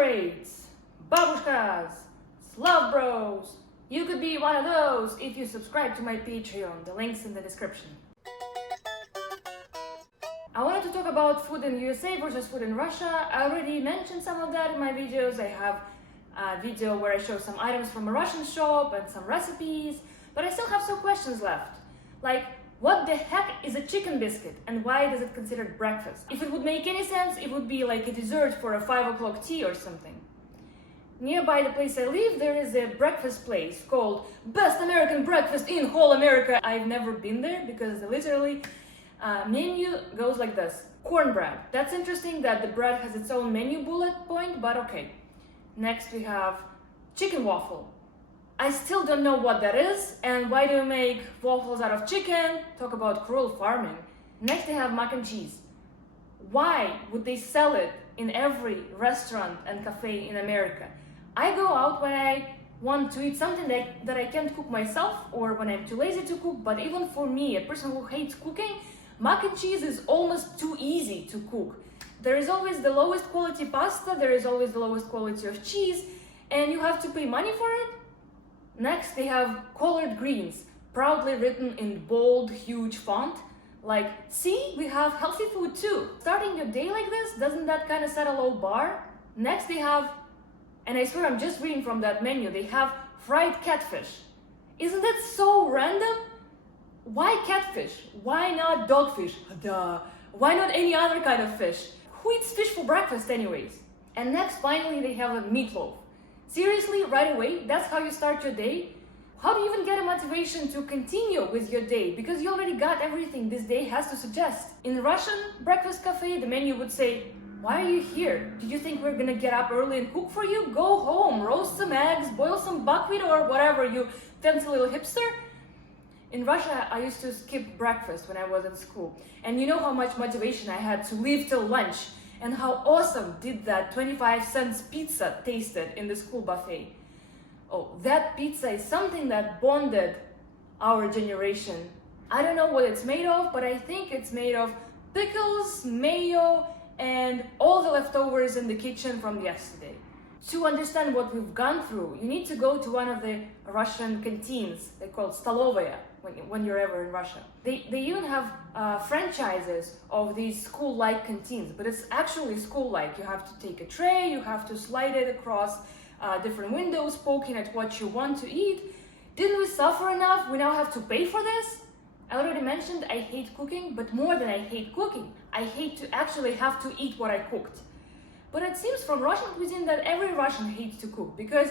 comrades, babushkas, Slav bros. You could be one of those if you subscribe to my Patreon. The link's in the description. I wanted to talk about food in USA versus food in Russia. I already mentioned some of that in my videos. I have a video where I show some items from a Russian shop and some recipes, but I still have some questions left. Like, what the heck is a chicken biscuit and why is it considered breakfast? If it would make any sense, it would be like a dessert for a 5 o'clock tea or something. Nearby the place I live, there is a breakfast place called Best American Breakfast in Whole America. I've never been there because literally menu goes like this. Cornbread. That's interesting that the bread has its own menu bullet point, but okay. Next we have chicken waffle. I still don't know what that is and why do you make waffles out of chicken? Talk about cruel farming. Next they have mac and cheese. Why would they sell it in every restaurant and cafe in America? I go out when I want to eat something that I can't cook myself or when I'm too lazy to cook, but even for me, a person who hates cooking, mac and cheese is almost too easy to cook. There is always the lowest quality pasta, there is always the lowest quality of cheese, and you have to pay money for it. Next, they have collard greens, proudly written in bold, huge font. Like, see, we have healthy food too. Starting your day like this, doesn't that kind of set a low bar? Next, they have, and I swear I'm just reading from that menu, they have fried catfish. Isn't that so random? Why catfish? Why not dogfish? Duh. Why not any other kind of fish? Who eats fish for breakfast anyways? And next, finally, they have a meatloaf. Seriously, right away, that's how you start your day? How do you even get a motivation to continue with your day? Because you already got everything this day has to suggest. In the Russian breakfast cafe, the menu would say, why are you here? Did you think we're gonna get up early and cook for you? Go home, roast some eggs, boil some buckwheat or whatever, you fancy little hipster. In Russia, I used to skip breakfast when I was in school. And you know how much motivation I had to leave till lunch and how awesome did that 25 cents pizza tasted in the school buffet. Oh, that pizza is something that bonded our generation. I don't know what it's made of, but I think it's made of pickles, mayo, and all the leftovers in the kitchen from yesterday. To understand what we've gone through, you need to go to one of the Russian canteens. They're called Stolovaya when you're ever in Russia. They even have franchises of these school-like canteens, but it's actually school-like. You have to take a tray, you have to slide it across different windows, poking at what you want to eat. Didn't we suffer enough? We now have to pay for this? I already mentioned I hate cooking, but more than I hate cooking, I hate to actually have to eat what I cooked. But it seems from Russian cuisine that every Russian hates to cook because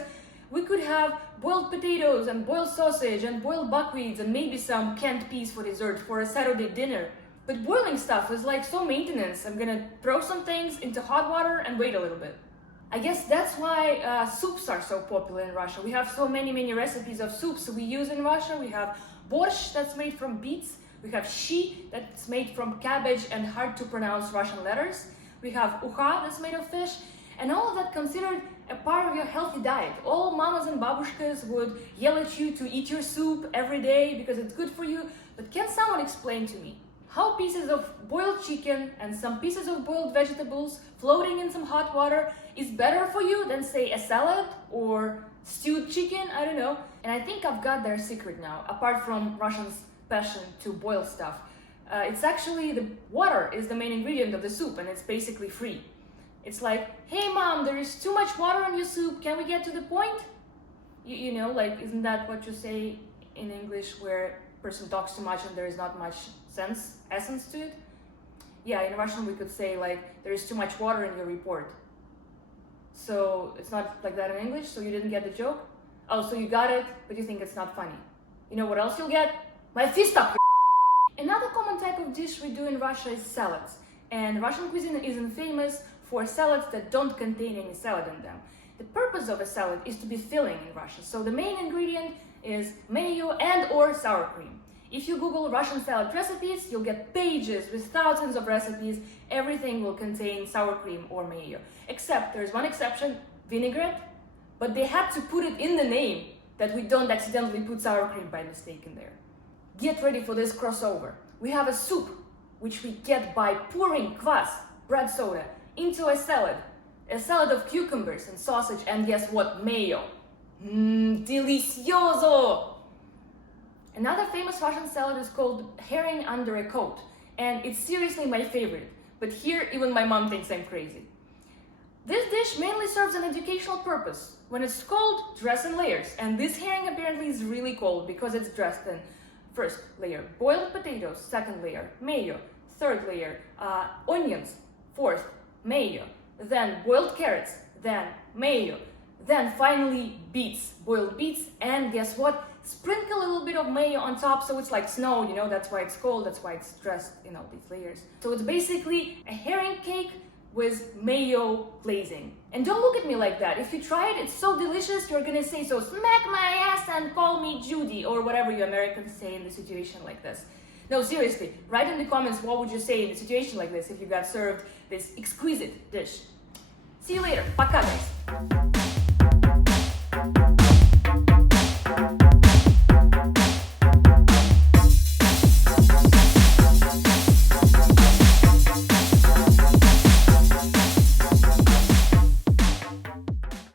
we could have boiled potatoes and boiled sausage and boiled buckwheats and maybe some canned peas for dessert for a Saturday dinner. But boiling stuff is like so maintenance. I'm gonna throw some things into hot water and wait a little bit. I guess that's why soups are so popular in Russia. We have so many recipes of soups we use in Russia. We have borscht that's made from beets. We have shi that's made from cabbage and hard to pronounce Russian letters. We have uha that's made of fish. And all of that considered a part of your healthy diet. All mamas and babushkas would yell at you to eat your soup every day because it's good for you. But can someone explain to me how pieces of boiled chicken and some pieces of boiled vegetables floating in some hot water is better for you than, say, a salad or stewed chicken? I don't know. And I think I've got their secret now, apart from Russians' passion to boil stuff. It's actually the water is the main ingredient of the soup and it's basically free. It's like, hey mom, there is too much water in your soup, can we get to the point? You know, like, isn't that what you say in English where a person talks too much and there is not much essence to it? Yeah, in Russian we could say like, there is too much water in your report. So it's not like that in English, so you didn't get the joke? Oh, so you got it, but you think it's not funny. You know what else you'll get? My fist up! Another common type of dish we do in Russia is salads. And Russian cuisine isn't famous for salads that don't contain any salad in them. The purpose of a salad is to be filling in Russia. So the main ingredient is mayo and or sour cream. If you Google Russian salad recipes, you'll get pages with thousands of recipes. Everything will contain sour cream or mayo. Except there's one exception, vinaigrette, but they had to put it in the name that we don't accidentally put sour cream by mistake in there. Get ready for this crossover. We have a soup, which we get by pouring kvass, bread soda, into a salad. a salad of cucumbers and sausage and guess what? Mayo. Delicioso! Another famous Russian salad is called herring under a coat, and it's seriously my favorite, but here even my mom thinks I'm crazy. This dish mainly serves an educational purpose. When it's cold, dress in layers, and this herring apparently is really cold because it's dressed in first layer boiled potatoes, second layer mayo, third layer onions, fourth mayo, then boiled carrots, then mayo, then finally beets, boiled beets, and guess what? Sprinkle a little bit of mayo on top so it's like snow, you know, that's why it's cold, that's why it's dressed in all these layers. So it's basically a herring cake with mayo glazing. And don't look at me like that. If you try it, it's so delicious, you're gonna say, so smack my ass and call me Judy, or whatever you Americans say in a situation like this. No, seriously, write in the comments what would you say in a situation like this if you got served this exquisite dish. See you later. Пока, guys.